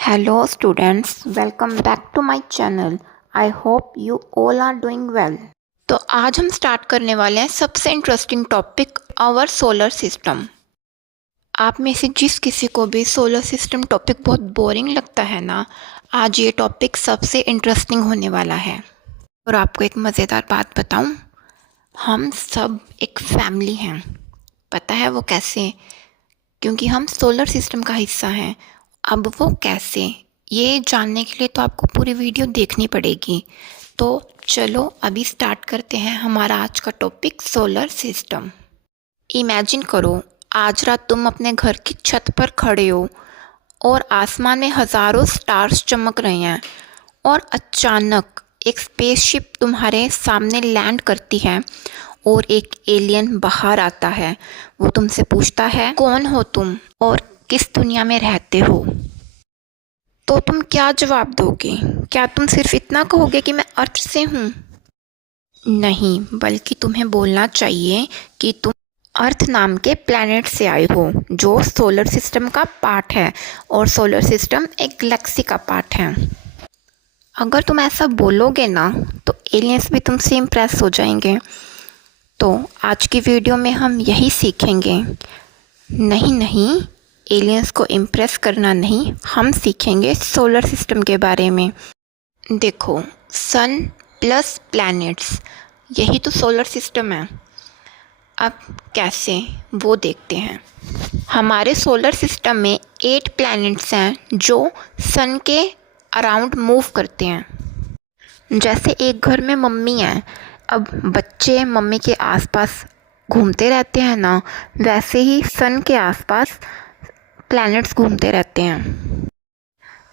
Hello students, welcome back to my channel. I hope you all are doing well. तो आज हम start करने वाले हैं सबसे interesting topic our solar system. आप में से जिस किसी को भी सोलर सिस्टम टॉपिक बहुत बोरिंग लगता है ना, आज ये टॉपिक सबसे इंटरेस्टिंग होने वाला है। और आपको एक मज़ेदार बात बताऊं, हम सब एक फैमिली हैं। पता है वो कैसे? क्योंकि हम सोलर सिस्टम का हिस्सा हैं। अब वो कैसे, ये जानने के लिए तो आपको पूरी वीडियो देखनी पड़ेगी। तो चलो अभी स्टार्ट करते हैं हमारा आज का टॉपिक सोलर सिस्टम। इमेजिन करो, आज रात तुम अपने घर की छत पर खड़े हो और आसमान में हज़ारों स्टार्स चमक रहे हैं और अचानक एक स्पेसशिप तुम्हारे सामने लैंड करती है और एक एलियन बाहर आता है। वो तुमसे पूछता है, कौन हो तुम और किस दुनिया में रहते हो? तो तुम क्या जवाब दोगे? क्या तुम सिर्फ इतना कहोगे कि मैं अर्थ से हूँ? नहीं, बल्कि तुम्हें बोलना चाहिए कि तुम अर्थ नाम के प्लैनेट से आए हो, जो सोलर सिस्टम का पार्ट है, और सोलर सिस्टम एक गैलेक्सी का पार्ट है। अगर तुम ऐसा बोलोगे ना, तो एलियंस भी तुमसे इम्प्रेस हो जाएंगे। तो आज की वीडियो में हम यही सीखेंगे। नहीं, एलियंस को इम्प्रेस करना नहीं, हम सीखेंगे सोलर सिस्टम के बारे में। देखो, सन प्लस प्लैनेट्स, यही तो सोलर सिस्टम है। अब कैसे, वो देखते हैं। हमारे सोलर सिस्टम में 8 प्लैनेट्स हैं जो सन के अराउंड मूव करते हैं। जैसे एक घर में मम्मी है, अब बच्चे मम्मी के आसपास घूमते रहते हैं ना, वैसे ही सन के आसपास प्लैनेट्स घूमते रहते हैं।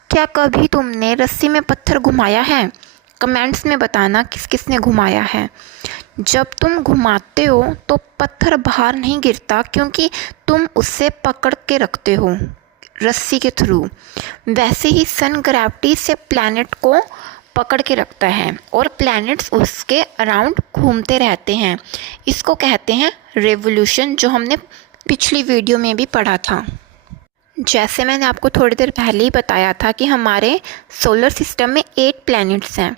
क्या कभी तुमने रस्सी में पत्थर घुमाया है? कमेंट्स में बताना किस किस ने घुमाया है। जब तुम घुमाते हो तो पत्थर बाहर नहीं गिरता, क्योंकि तुम उससे पकड़ के रखते हो रस्सी के थ्रू। वैसे ही सन ग्रेविटी से प्लैनेट को पकड़ के रखता है और प्लैनेट्स उसके अराउंड घूमते रहते हैं। इसको कहते हैं रेवोल्यूशन, जो हमने पिछली वीडियो में भी पढ़ा था। जैसे मैंने आपको थोड़ी देर पहले ही बताया था कि हमारे सोलर सिस्टम में 8 प्लैनेट्स हैं।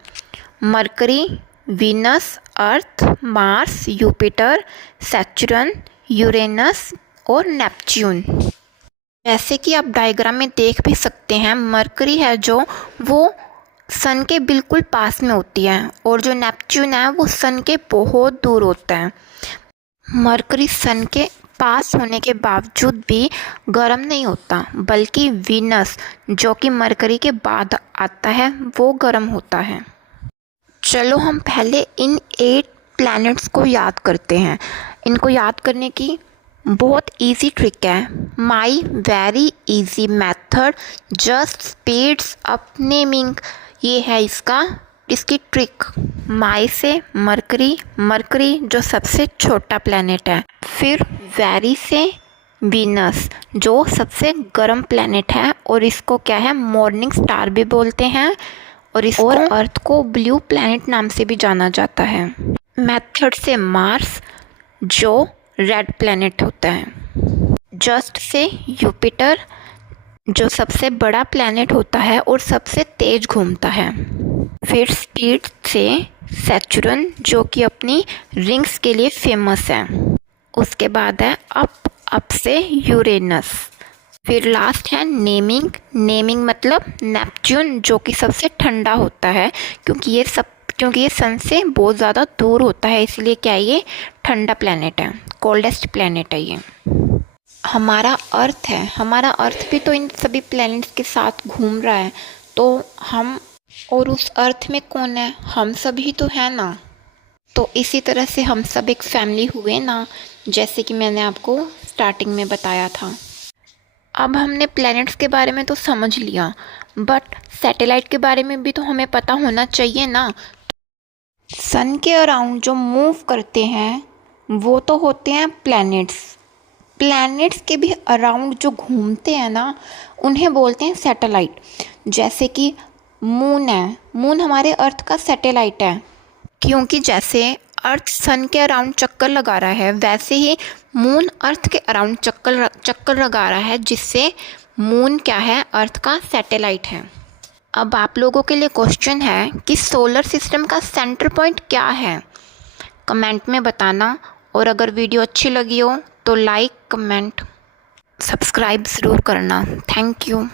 मरकरी, वीनस, अर्थ, मार्स, जुपिटर, सैटर्न, यूरेनस और नेपच्यून। जैसे कि आप डायग्राम में देख भी सकते हैं, मरकरी है जो वो सन के बिल्कुल पास में होती है, और जो नेपच्यून है वो सन के बहुत दूर होता है। मरकरी सन के पास होने के बावजूद भी गर्म नहीं होता, बल्कि वीनस, जो कि मरकरी के बाद आता है, वो गर्म होता है। चलो हम पहले इन 8 प्लैनेट्स को याद करते हैं। इनको याद करने की बहुत इजी ट्रिक है। My very easy method just speeds up naming, ये है इसकी ट्रिक। माई से मरकरी, मरकरी जो सबसे छोटा प्लैनेट है, फिर वेरी से वीनस जो सबसे गर्म प्लैनेट है, और इसको क्या है, मॉर्निंग स्टार भी बोलते हैं, और अर्थ को ब्लू प्लैनेट नाम से भी जाना जाता है। मेथड से मार्स जो रेड प्लैनेट होता है। जस्ट से जुपिटर जो सबसे बड़ा प्लैनेट होता है और सबसे तेज घूमता है। फिर स्पीड से सैटर्न जो कि अपनी रिंग्स के लिए फेमस है। उसके बाद है अप से यूरेनस। फिर लास्ट है नेमिंग मतलब नेपच्यून, जो कि सबसे ठंडा होता है, क्योंकि ये सन से बहुत ज़्यादा दूर होता है, इसलिए क्या है, ये ठंडा प्लैनेट है, कोल्डेस्ट प्लैनेट है ये। हमारा अर्थ भी तो इन सभी प्लैनेट्स के साथ घूम रहा है। तो हम और उस अर्थ में कौन है? हम सभी तो है ना। तो इसी तरह से हम सब एक फैमिली हुए ना, जैसे कि मैंने आपको स्टार्टिंग में बताया था। अब हमने प्लैनेट्स के बारे में तो समझ लिया, बट सैटेलाइट के बारे में भी तो हमें पता होना चाहिए ना। सन के अराउंड जो मूव करते हैं वो तो होते हैं प्लैनेट्स के भी अराउंड जो घूमते हैं ना, उन्हें बोलते हैं सैटेलाइट। जैसे कि मून है, मून हमारे अर्थ का सैटेलाइट है, क्योंकि जैसे अर्थ सन के अराउंड चक्कर लगा रहा है, वैसे ही मून अर्थ के अराउंड चक्कर लगा रहा है, जिससे मून क्या है? अर्थ का सैटेलाइट है। अब आप लोगों के लिए क्वेश्चन है कि सोलर सिस्टम का सेंटर पॉइंट क्या है? कमेंट में बताना, और अगर वीडियो अच्छी लगी हो तो लाइक, कमेंट, सब्सक्राइब ज़रूर करना। Thank you.